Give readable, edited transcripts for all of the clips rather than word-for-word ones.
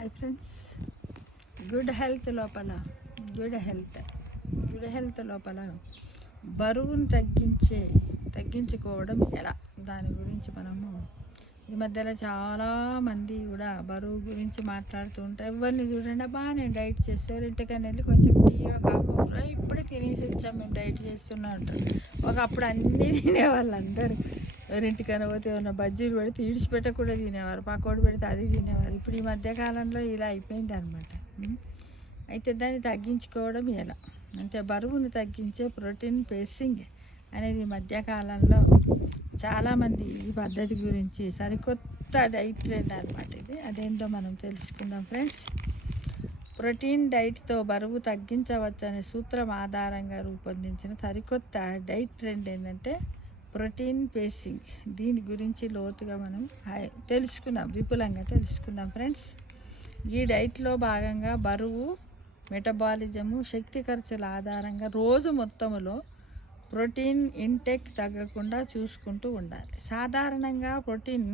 Hi friends, good health లోపల బరువును తగ్గించుకోవడం ఎలా, దాని గురించి మనము ఈ మధ్యలో చాలామంది కూడా బరువు గురించి మాట్లాడుతూ ఉంటారు. ఎవరిని చూడండి, నేను డైట్ చేస్తే ఇంటికని వెళ్ళి కొంచెం టీయో కాకుండా ఇప్పుడే తినేసి వచ్చాం, మేము డైట్ చేస్తున్నా అంటారు. ఒకప్పుడు అన్నీ తినేవాళ్ళు అందరూ. ఎవరింటికైనా పోతే ఏమన్నా బజ్జీలు పెడితే ఈడిచిపెట్టకుండా తినేవారు, పకోడి పెడితే అది తినేవారు. ఇప్పుడు ఈ మధ్యకాలంలో ఇలా అయిపోయింది అనమాట. అయితే దాన్ని తగ్గించుకోవడం ఎలా అంటే, బరువును తగ్గించే ప్రోటీన్ పేసింగ్ అనేది ఈ మధ్యకాలంలో చాలామంది ఈ పద్ధతి గురించి సరికొత్త డైట్ ట్రెండ్ అనమాట ఇది. అదేంటో మనం తెలుసుకుందాం ఫ్రెండ్స్. ప్రోటీన్ డైట్తో బరువు తగ్గించవచ్చనే సూత్రం ఆధారంగా రూపొందించిన సరికొత్త డైట్ ట్రెండ్ ఏంటంటే ప్రోటీన్ పేసింగ్. దీని గురించి లోతుగా మనం విపులంగా తెలుసుకుందాం ఫ్రెండ్స్. ఈ డైట్లో భాగంగా బరువు, మెటబాలిజము, శక్తి ఖర్చుల ఆధారంగా రోజు మొత్తములో ప్రోటీన్ ఇంటేక్ తగ్గకుండా చూసుకుంటూ ఉండాలి. సాధారణంగా ప్రోటీన్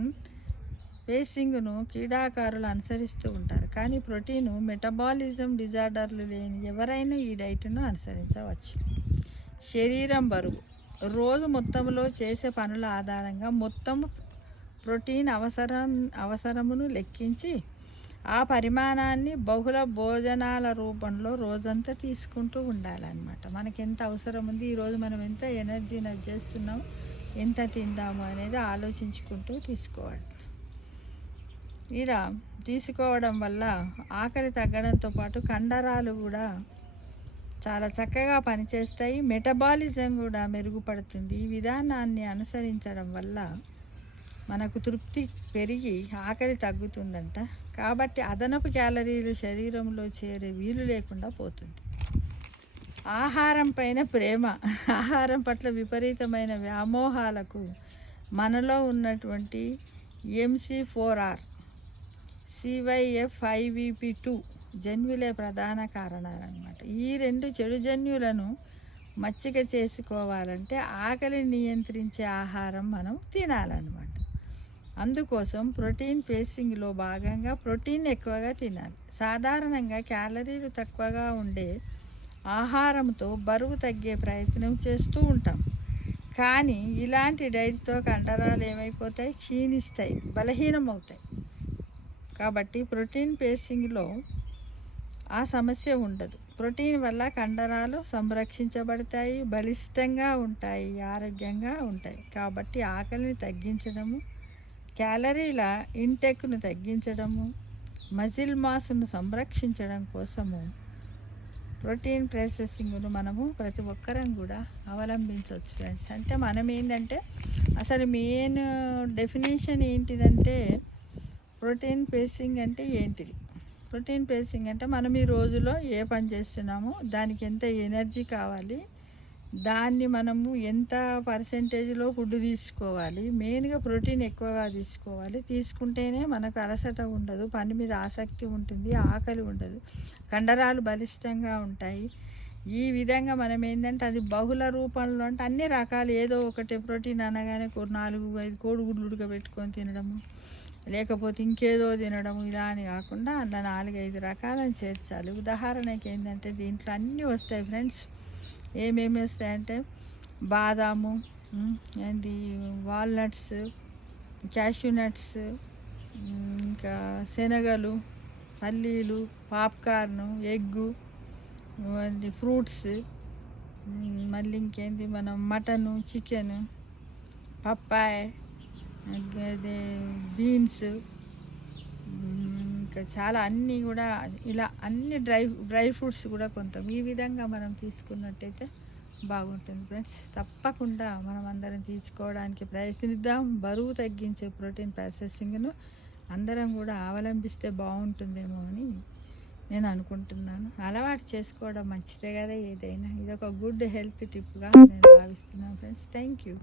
పేసింగ్ను క్రీడాకారులు అనుసరిస్తూ ఉంటారు, కానీ ప్రోటీన్ మెటబాలిజం డిజార్డర్లు లేని ఎవరైనా ఈ డైట్ను అనుసరించవచ్చు. శరీరం బరువు, రోజు మొత్తంలో చేసే పనుల ఆధారంగా మొత్తం ప్రోటీన్ అవసరమును లెక్కించి ఆ పరిమాణాన్ని బహుళ భోజనాల రూపంలో రోజంతా తీసుకుంటూ ఉండాలన్నమాట. మనకి ఎంత అవసరం ఉంది, ఈరోజు మనం ఎంత ఎనర్జీని చేస్తున్నాం, ఎంత తిందాము అనేది ఆలోచించుకుంటూ తీసుకోవాలి. ఇలా తీసుకోవడం వల్ల ఆకలి తగ్గడంతో పాటు కండరాలు కూడా చాలా చక్కగా పనిచేస్తాయి, మెటబాలిజం కూడా మెరుగుపడుతుంది. ఈ విధానాన్ని అనుసరించడం వల్ల మనకు తృప్తి పెరిగి ఆకలి తగ్గుతుందంట. కాబట్టి అదనపు క్యాలరీలు శరీరంలో చేరే వీలు లేకుండా పోతుంది. ఆహారం పైన ప్రేమ, ఆహారం పట్ల విపరీతమైన వ్యామోహాలకు మనలో ఉన్నటువంటి MC4R, CYF5VP2 జన్యులే ప్రధాన కారణాలన్నమాట. ఈ రెండు చెడు జన్యులను మచ్చిక చేసుకోవాలంటే ఆకలి నియంత్రించే ఆహారం మనం తినాలన్నమాట. అందుకోసం ప్రోటీన్ పేసింగ్లో భాగంగా ప్రోటీన్ ఎక్కువగా తినాలి. సాధారణంగా క్యాలరీలు తక్కువగా ఉండే ఆహారంతో బరువు తగ్గే ప్రయత్నం చేస్తూ ఉంటాం, కానీ ఇలాంటి డైట్తో కండరాలు ఏమైపోతాయి, క్షీణిస్తాయి, బలహీనమవుతాయి. కాబట్టి ప్రోటీన్ పేసింగ్లో ఆ సమస్య ఉండదు. ప్రోటీన్ వల్ల కండరాలు సంరక్షించబడతాయి, బలిష్టంగా ఉంటాయి, ఆరోగ్యంగా ఉంటాయి. కాబట్టి ఆకలిని తగ్గించడము, క్యాలరీల ఇంటెక్ను తగ్గించడము, మజిల్ మాస్ను సంరక్షించడం కోసము ప్రోటీన్ ప్రాసెసింగ్ను మనము ప్రతి ఒక్కరం కూడా అవలంబించవచ్చు ఫ్రెండ్స్. అంటే మనం ఏంటంటే, అసలు మెయిన్ డెఫినేషన్ ఏంటిదంటే, ప్రోటీన్ పేసింగ్ అంటే ఏంటిది? ప్రోటీన్ పేసింగ్ అంటే మనం ఈ రోజులో ఏ పని చేస్తున్నామో దానికి ఎంత ఎనర్జీ కావాలి, దాన్ని మనము ఎంత పర్సెంటేజ్లో ఫుడ్ తీసుకోవాలి, మెయిన్గా ప్రోటీన్ ఎక్కువగా తీసుకోవాలి. తీసుకుంటేనే మనకు అలసట ఉండదు, పని మీద ఆసక్తి ఉంటుంది, ఆకలి ఉండదు, కండరాలు బలిష్టంగా ఉంటాయి. ఈ విధంగా మనం ఏంటంటే అది బహుళ రూపంలో అంటే అన్ని రకాలు, ఏదో ఒకటి ప్రోటీన్ అనగానే 4-5 కోడిగుడ్లు ఉడకబెట్టుకొని తినడము, లేకపోతే ఇంకేదో తినడం, ఇలా అని కాకుండా అలా 4-5 రకాలను చేర్చాలి. ఉదాహరణకి ఏంటంటే దీంట్లో అన్నీ వస్తాయి ఫ్రెండ్స్. ఏమేమి వస్తాయంటే బాదాము, వాల్నట్స్, క్యాష్యూ నట్స్, ఇంకా శనగలు, పల్లీలు, పాప్కార్ను, ఎగ్గు, ఫ్రూట్స్, మళ్ళీ ఇంకేంది మనం మటను, చికెను, పప్పాయ, అదే బీన్స్, ఇంకా చాలా అన్నీ కూడా ఇలా అన్ని డ్రై ఫ్రూట్స్ కూడా కొంత ఈ విధంగా మనం తీసుకున్నట్టయితే బాగుంటుంది ఫ్రెండ్స్. తప్పకుండా మనం అందరం తీసుకోవడానికి ప్రయత్నిద్దాం. బరువు తగ్గించే ప్రోటీన్ ప్రాసెసింగ్ను అందరం కూడా అవలంబిస్తే బాగుంటుందేమో అని నేను అనుకుంటున్నాను. అలవాటు చేసుకోవడం మంచిదే కదా ఏదైనా. ఇది ఒక గుడ్ హెల్త్ టిప్గా నేను భావిస్తున్నాను ఫ్రెండ్స్. Thank you.